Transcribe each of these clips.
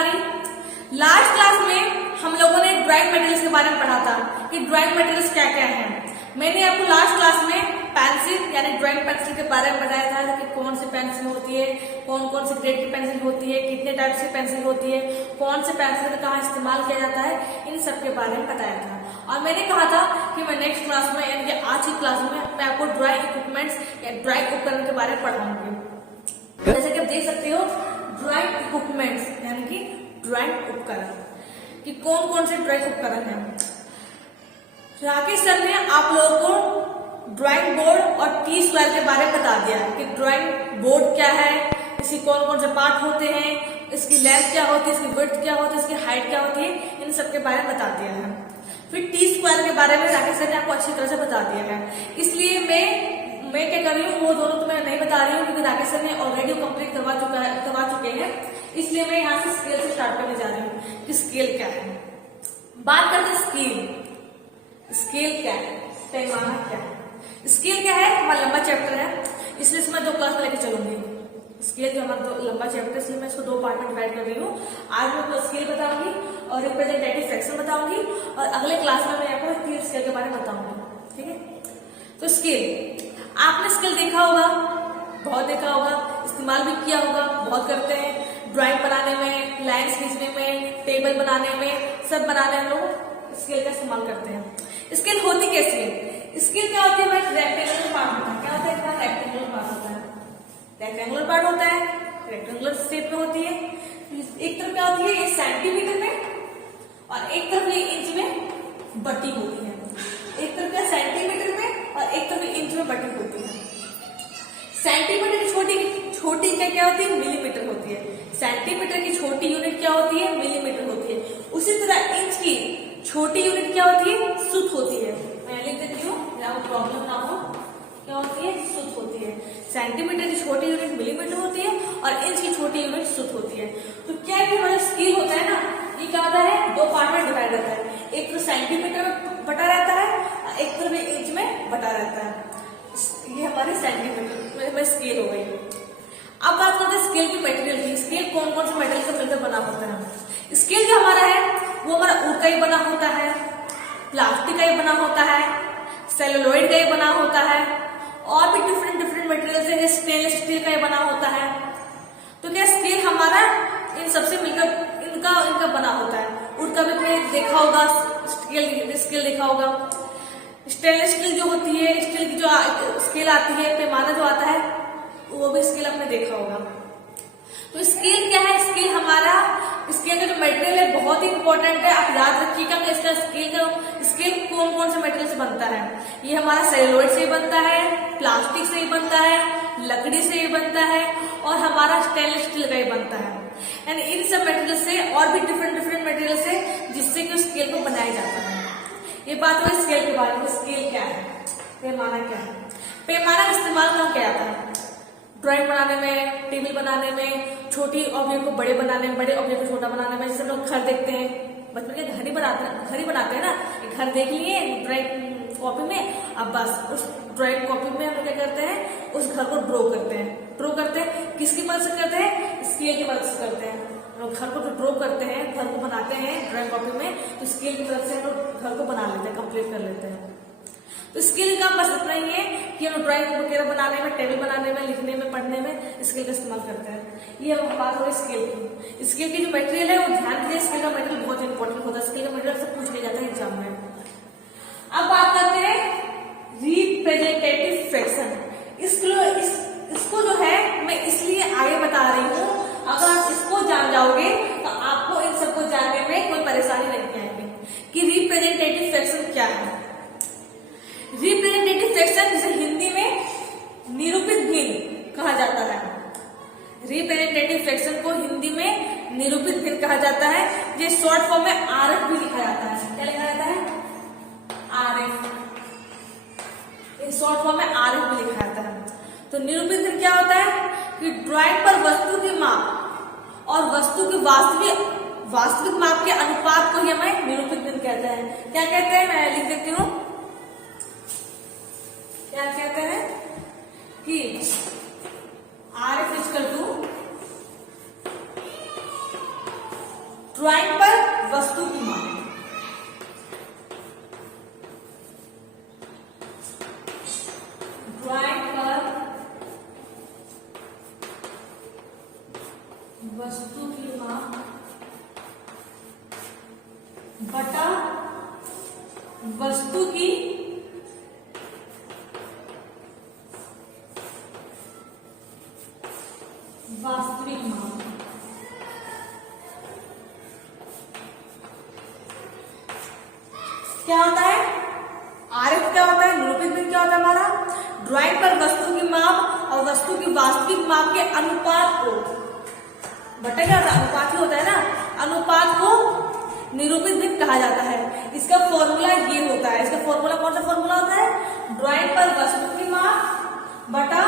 हमारी। Last class में हम लोगों ने ड्राइंग मटेरियल्स के बारे में पढ़ा था कि ड्राइंग मटेरियल्स क्या क्या हैं। मैंने आपको लास्ट क्लास में पेंसिल यानी ड्राइंग पेंसिल के बारे में बताया था कि कौन सी पेंसिल होती है, कौन कौन से ग्रेड की पेंसिल होती है, कितने टाइप से पेंसिल होती है, कौन से पेंसिल का कहाँ इस्तेमाल किया जाता है, इन सब के बारे में बताया था। और मैंने कहा था कि मैं नेक्स्ट क्लास में यानी कि आज की क्लास में मैं आपको ड्राइंग इक्विपमेंट्स या ड्राइंग उपकरण के बारे में पढ़ाऊंगी। जैसे कि आप देख सकते हो ड्राइंग इक्विपमेंट्स यानी कि ड्राइंग उपकरण कि कौन कौन से ड्राइंग उपकरण है। राकेश सर ने आप लोगों को ड्राइंग बोर्ड और टी स्क्वायर के बारे में बता दिया कि ड्राइंग बोर्ड क्या है, इसके कौन कौन से पार्ट होते हैं, इसकी लेंथ क्या होती है, इसकी विड्थ क्या होती है, इसकी हाइट क्या होती है, इन सब के बारे में बता दिया है। फिर टी स्क्वायर के बारे में राकेश सर ने आपको अच्छी तरह से बता दिया है। इसलिए मैं क्या कर रही हूँ वो दोनों तो मैं नहीं बता रही हूँ क्योंकि राकेश सर ने ऑलरेडी कंप्लीट करवा चुके हैं। इसलिए मैं यहाँ से स्केल से स्टार्ट करने जा रही हूँ कि स्केल क्या है। बात करते हैं स्केल। स्केल क्या है, पैमाना क्या है। स्केल क्या है, हमारा लंबा चैप्टर है इसलिए इसमें 2 क्लास में लेके चलूंगी। स्केल जो हमारा लंबा चैप्टर है इसलिए मैं इसको 2 पार्ट में डिवाइड कर रही हूँ। आज मैं आपको स्केल बताऊंगी और रिप्रेजेंटेटिव फ्रैक्शन बताऊंगी और अगले क्लास में मैं आपको 3 स्केल के बारे में बताऊंगी। ठीक है, तो स्केल आपने स्केल देखा होगा, बहुत देखा होगा, इस्तेमाल भी किया होगा, बहुत करते हैं ड्राइंग बनाने में, लाइन्स खींचने में, टेबल बनाने में, सब बनाने में लोग स्केल का इस्तेमाल करते हैं। स्केल होती कैसी है? स्केल क्या होती है भाई, रेक्टेंगुलर पार्ट होता है। क्या होता है इसका? रेक्टेंगुलर पार्ट होता है। रेक्टेंगुलर पार्ट होता है, रेक्टेंगुलर शेप में होती है। एक तरफ क्या होती है, ये सेंटीमीटर में और एक तरफ ये इंच में बटी होती है। एक तरफ क्या सेंटीमीटर में और एक तरफ इंच में बटी होती है। सेंटीमीटर की छोटी क्या होती है, मिलीमीटर होती है। सेंटीमीटर की छोटी यूनिट क्या होती है, मिलीमीटर होती है। उसी तरह इंच की छोटी यूनिट क्या होती है, सुत होती है। मैं लिख देती हूँ आपको प्रॉब्लम ना हो। क्या होती है, सुत होती है। सेंटीमीटर की छोटी यूनिट मिलीमीटर होती है और इंच की छोटी यूनिट सुत होती है। तो क्या है हमारा स्केल होता है ना, ये क्या होता है, 2 पार्ट में डिवाइड रहता है। एक तो सेंटीमीटर में बटा रहता है, एक तरफ इंच में बटा रहता है। ये हमारे सेंटीमीटर में स्केल हो गई। अब बात करते हैं स्केल की मटेरियल की। स्केल कौन कौन से मटेरियल से मिलकर बना होता है। स्केल जो हमारा है वो हमारा ऊन का ही बना होता है, प्लास्टिक का ही बना होता है, सेलुलोइड का ही बना होता है और भी डिफरेंट मटेरियल से स्टेनलेस स्टील का ही बना होता है। तो क्या स्केल हमारा इन सबसे मिलकर इनका बना होता है। उनका भी आपने देखा होगा, स्केल देखा होगा। स्टेनलेस स्टील जो होती है, स्टील की जो स्केल आती है, पैमाना जो आता है वो भी स्केल आपने देखा होगा। तो स्केल क्या है, स्केल हमारा स्केल का जो मटेरियल है बहुत ही इंपॉर्टेंट है। आप याद रखिएगा कि इसका स्केल कौन कौन से मटेरियल से बनता है। ये हमारा सेलुलोइड से ही बनता है, प्लास्टिक से ही बनता है, लकड़ी से ही बनता है और हमारा स्टेनलेस स्टील का ही बनता है। यानी इन सब मटेरियल से और भी डिफरेंट मटेरियल से जिससे कि स्केल को बनाया जाता है। ये बात हुई स्केल के बारे में। स्केल क्या है, पैमाना क्या है। पैमाना का इस्तेमाल कहाँ किया जाता है, ड्राइंग बनाने में, टेबल बनाने में, छोटी ऑब्जेक्ट को बड़े बनाने में, बड़े ऑब्जेक्ट को छोटा बनाने में। जैसे लोग घर देखते हैं, बचपन के घर ही बनाते हैं ना। घर देख लिए ड्राइंग कॉपी में, अब बस उस ड्राइंग कॉपी में हम क्या करते हैं, उस घर को ड्रॉ करते हैं। किसकी मदद से करते हैं, स्केल की मदद से करते हैं। घर को जो ड्रॉ करते हैं, घर को बनाते हैं ड्राइंग कॉपी में, तो स्केल की मदद से हम लोग घर को बना लेते हैं, कंप्लीट कर लेते हैं। तो स्केल का बस इतना ही है कि हम ड्राइंग वगैरह बनाने में, टेबल बनाने में, लिखने में, पढ़ने में स्केल का इस्तेमाल करते हैं। ये हम बात हो रही स्केल की। स्केल की जो मटेरियल है वो ध्यान दीजिए, स्केल का मटेरियल बहुत इंपॉर्टेंट होता है। स्केल का मटेरियल से पूछ लिया जाता है एग्जाम में। अब बात करते हैं रिप्रेजेंटेटिव फ्रैक्शन। इसको जो है मैं इसलिए आगे बता रही हूँ, अगर आप इसको जान जाओगे तो आपको इन सबको जानने में कोई परेशानी नहीं आएगी कि रिप्रेजेंटेटिव फ्रैक्शन क्या है। रिप्रेजेंटेटिव फ्रैक्शन जिसे हिंदी में निरूपित भिन्न कहा जाता है। रिप्रेजेंटेटिव फ्रैक्शन को हिंदी में निरूपित भिन्न कहा जाता है। ये शॉर्ट फॉर्म में आरएफ भी लिखा जाता है। क्या लिखा जाता है, आरएफ। शॉर्ट फॉर्म में आरएफ भी लिखा जाता है। तो निरूपित भिन्न क्या होता है कि ड्राइंग पर वस्तु की माप और वस्तु की वास्तविक माप के अनुपात को ही हमें निरूपित भिन्न कहते हैं। क्या कहते हैं, मैं लिख देती हूँ। क्या कहते हैं कि आर इक्वल टू ड्राइंग पर वस्तु की माप, ड्राइंग पर वस्तु की माप बटा वस्तु की वास्तविक माप। क्या होता है आरएफ, क्या होता है निरूपित भिन्न, क्या होता है हमारा ड्राइंग पर वस्तु की माप और वस्तु की वास्तविक माप के अनुपात को बटा, क्या होता है अनुपात ही होता है ना, अनुपात को निरूपित भिन्न कहा जाता है। इसका फॉर्मूला ये होता है, इसका फॉर्मूला कौन सा फॉर्मूला होता है, ड्राइंग पर वस्तु की माप बटा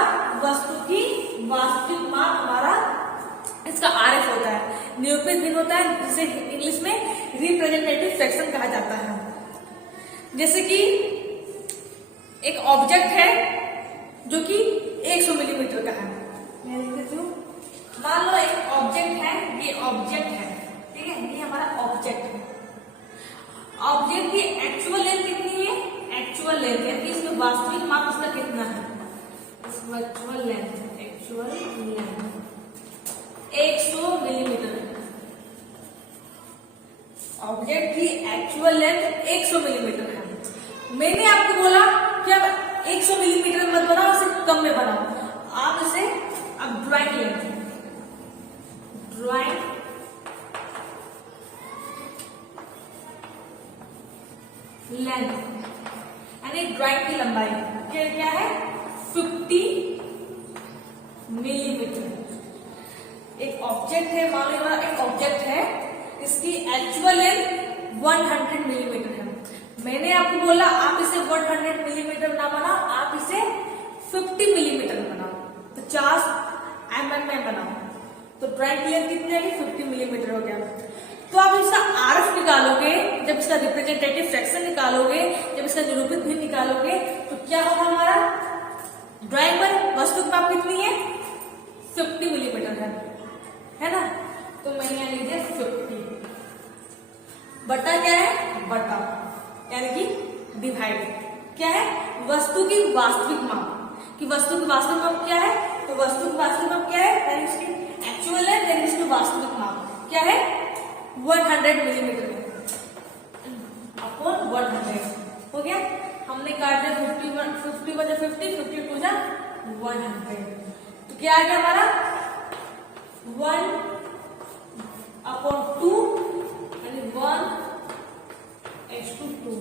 वस्तु की वास्तविक माप, हमारा इसका आरएफ होता है। निरूपित भिन्न होता है जिसे इंग्लिश में रिप्रेजेंटेटिव फ्रैक्शन कहा जाता है। जैसे कि एक ऑब्जेक्ट है जो कि 100 मिलीमीटर का है, मैं लिख देती हूँ। मान लो एक ऑब्जेक्ट है, ये ऑब्जेक्ट है, ठीक है, ये हमारा ऑब्जेक्ट है। ऑब्जेक्ट की एक्चुअल लेंथ कितनी है, एक्चुअल लेंथ है कि इसमें वास्तविक माप उसका कितना है, एक्चुअल लेंथ 100 मिलीमीटर। ऑब्जेक्ट की एक्चुअल लेंथ 100 मिलीमीटर है। मैंने आपको बोला कि आप 100 मिलीमीटर मत बनाओ, इसे कम में बनाओ। आप इसे अब ड्राइंग लेंथ, ड्राइंग लेंथ यानी ड्राइंग की लंबाई क्या है 50 मिलीमीटर। एक ऑब्जेक्ट है, मान लो एक ऑब्जेक्ट है, इसकी एक्चुअल लेंथ 100 मिलीमीटर है। मैंने आपको बोला आप इसे 100 मिलीमीटर ना बनाओ, आप इसे 50 मिलीमीटर बनाओ, 50 mm में बनाओ। तो ड्राइंग की लेंथ कितनी आएगी 50 मिलीमीटर हो गया। तो आप इसका आरएफ निकालोगे, जब इसका रिप्रेजेंटेटिव फ्रैक्शन निकालोगे, जब इसका निरूपित भिन्न निकालोगे, तो क्या होगा हमारा ड्राइंग पर वस्तु की माप कितनी है 50 मिलीमीटर है ना। तो मैंने यहाँ लिख दिया 50 बटा क्या है बटा यानी कि डिवाइड क्या है वस्तु की वास्तविक माप, कि वस्तु की वास्तविक माप क्या है, तो वस्तु की वास्तविक माप क्या है यानी उसकी एक्चुअल है, यानी उसकी वास्तविक माप क्या है 100 मिलीमीटर अपॉन 100 हो गया। हमने काट दिया 50 बजा 50, 52 जा 100, तो क्या आ गया हमारा 1/2 यानी 1:2।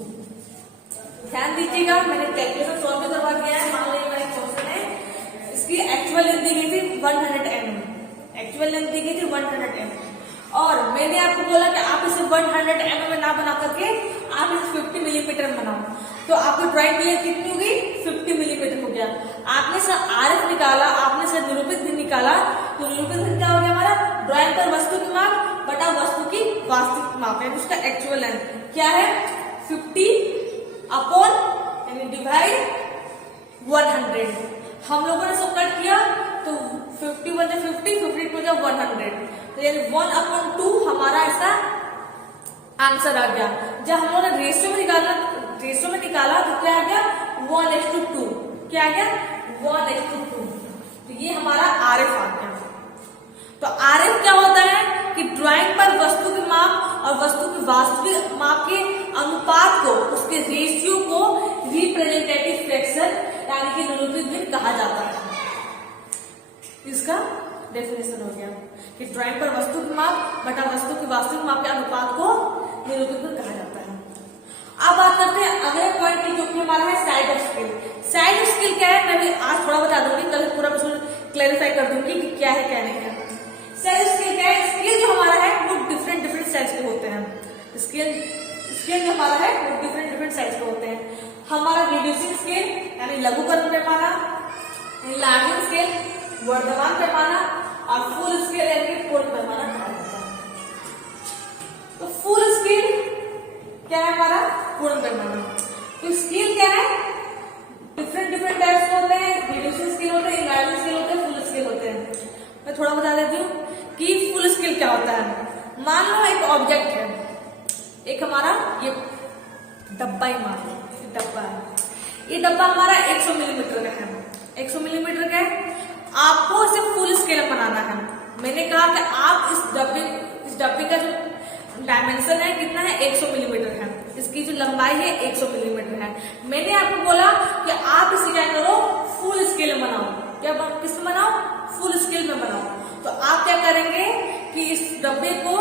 ध्यान दीजिएगा मैंने कैलकुलेशन सॉल्व भी करवा दिया है। मान लीजिए मेरा एक क्वेश्चन है, इसकी एक्चुअल लेंथ दी गई थी 100 mm, एक्चुअल लेंथ दी गई थी 100 mm, और मैंने आपको बोला कि आप इसे 100 mm में ना बना करके आप इसे 50 मिलीमीटर में बनाओ। तो आपकी ड्राइंग की लेंथ कितनी होगी 50 मिलीमीटर हो गया। आपने सर आरएफ निकाला, आपने सर निरूपित भिन्न निकाला, तो निरूपित भिन्न क्या हो गया हमारा ड्राइंग पर वस्तु की माप बटा वस्तु की वास्तविक माप, यानी उसका एक्चुअल लेंथ क्या है 50 अपॉन यानी डिवाइड 100। हम लोगों ने सब कट किया तो 50 बजा 50, 50 बजा 100, तो यानी 1/2 हमारा ऐसा आंसर आ गया। जब हम लोगों ने रेशियो में निकाला तो क्या आ गया 1:2, क्या आ गया 1:2, तो ये हमारा आरएफ आ गया। तो आरएफ क्या होता है कि ड्राइंग पर वस्तु की माप और वस्तु की वास्तविक माप के अनुपात को, उसके रेशियो को रिप्रेजेंटेटिव फ्रैक्शन यानी कि निरूपित भिन्न कहा जाता है। इसका डेफिनेशन हो गया कि ड्राइंग पर वस्तु की माप बटा वस्तु की वास्तविक माप के अनुपात को निरूपित भिन्न कहा जाता है। अब बात करते हैं अगले पॉइंट की, जो कि हमारा है side of scale. Side of scale क्या है मैं भी आज थोड़ा बता दूंगी, कल पूरा क्लैरिफाई कर दूंगी कि क्या है क्या नहीं है। साइड ऑफ स्केल क्या है, स्केल जो हमारा है वो डिफरेंट साइज के होते हैं। स्केल जो हमारा है वो डिफरेंट साइज के होते हैं। हमारा रिड्यूसिंग स्केल यानी लघुकरण पैमाना, लार्जिंग स्केल वर्धमान पैमाना, और फुल स्केल यानी पूर्ण पैमाना कहा जाता है। तो फुल स्केल क्या है हमारा पूर्ण पैमाना। तो स्केल क्या है डिफरेंट टाइप्स के होते हैं, रिड्यूसिंग स्केल होते हैं, लार्जिंग स्केल होते हैं, फुल स्केल होते हैं। मैं थोड़ा बता देती हूँ कि फुल स्केल क्या होता है। मान लो एक ऑब्जेक्ट है, एक हमारा ये डब्बा ही मान लो, डब्बा है, ये डब्बा हमारा 100 मिलीमीटर का है, 100 मिलीमीटर का है। आपको इसे फुल स्केल बनाना है। मैंने कहा कि आप इस डब्बे का जो डायमेंशन है कितना है, 100 मिलीमीटर है, इसकी जो लंबाई है 100 मिलीमीटर है। मैंने आपको बोला कि आप इसे क्या करो, फुल स्केल में बनाओ। क्या किसमें बनाओ, फुल स्केल में बनाओ। तो आप क्या करेंगे कि इस डब्बे को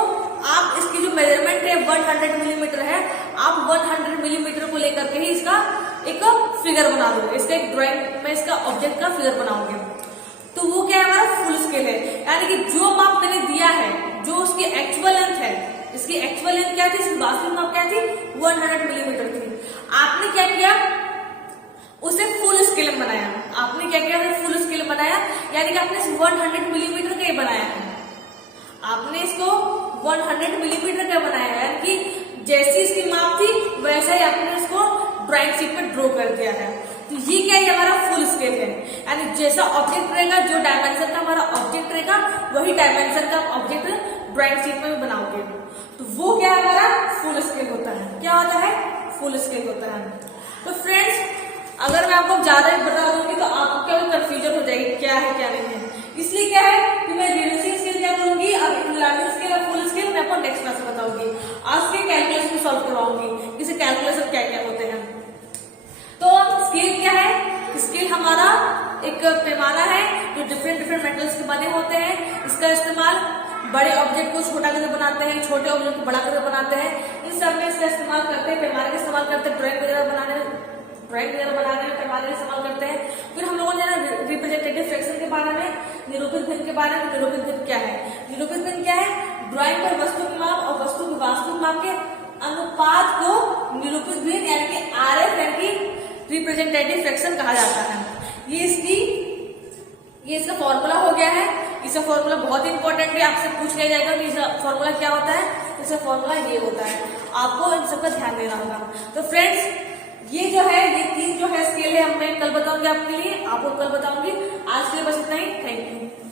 आप इसकी जो मेजरमेंट है 100 मिलीमीटर है, आप 100 मिलीमीटर को लेकर के ही इसका एक फिगर बना दो, इसका एक ड्राइंग में इसका ऑब्जेक्ट का फिगर बनाओगे। तो वो क्या है, हमारा फुल स्केल है। यानी कि जो माप मैंने दिया है, जो उसकी एक्चुअल लेंथ है, इसकी एक्चुअल लेंथ क्या थी, इसकी वास्तविक माप क्या थी, 100 मिलीमीटर थी। आपने क्या किया, उसे फुल स्केल में बनाया। आपने क्या किया, फुल स्केल बनाया, यानी कि आपने 100 मिलीमीटर का बनाया है। आपने इसको 100 मिलीमीटर का बनाया है, यानी कि जैसी इसकी माप थी वैसा ही आपने इसको ड्राइंग शीट पर ड्रॉ कर दिया है। तो ये क्या है, हमारा फुल स्केल है। यानी जैसा ऑब्जेक्ट रहेगा, जो डायमेंशन का हमारा ऑब्जेक्ट रहेगा, वही डायमेंशन का ऑब्जेक्ट ड्राइंग शीट में भी बनाओगे। तो वो क्या हमारा फुल स्केल होता है। क्या होता है, फुल स्केल होता है। तो फ्रेंड्स, अगर मैं आपको ज्यादा बता दूंगी तो आपको क्या कंफ्यूजन हो जाएगी, क्या है क्या नहीं है। इसलिए क्या है कि मैं रिड्यूसिंग स्केल क्या करूंगी, और इंक्लाइनिंग स्केल और फुल स्केल मैं आपको नेक्स्ट क्लास में बताऊंगी। आज के कैलकुलेशन को सॉल्व करवाऊंगी, इसे कैलकुलेशन क्या क्या होते हैं। तो स्केल क्या है, स्केल हमारा एक पैमाना है जो डिफरेंट मेटल्स के बने होते हैं। इसका इस्तेमाल बड़े ऑब्जेक्ट को छोटा करके बनाते हैं, छोटे ऑब्जेक्ट को बड़ा करके बनाते हैं। इन सब में इसका इस्तेमाल करते हैं, पैमाने का इस्तेमाल करते हैं, ड्राइंग वगैरह बनाने में पैमाने का इस्तेमाल करते हैं। फिर हम लोगों ने रिप्रेजेंटेटिव फ्रैक्शन के बारे में, निरूपित भिन्न के बारे में। निरूपित भिन्न क्या है, निरूपित भिन्न क्या है, ड्राइंग पर वस्तु की माप और वस्तु की वास्तविक माप के अनुपात को निरूपित भिन्न यानी कि RF यानी कि रिप्रेजेंटेटिव फ्रैक्शन कहा जाता है। ये इसका फॉर्मूला हो गया है। इसका फॉर्मूला बहुत इंपॉर्टेंट है, आपसे पूछ लिया जाएगा कि इसका फॉर्मूला क्या होता है। इसका फॉर्मूला ये होता है, आपको इन सबका ध्यान देना होगा। तो फ्रेंड्स, ये जो है, ये 3 जो है स्केल है, मैं कल बताऊंगी आपके लिए, आपको कल बताऊंगी। आज के लिए बस इतना ही। Thank you.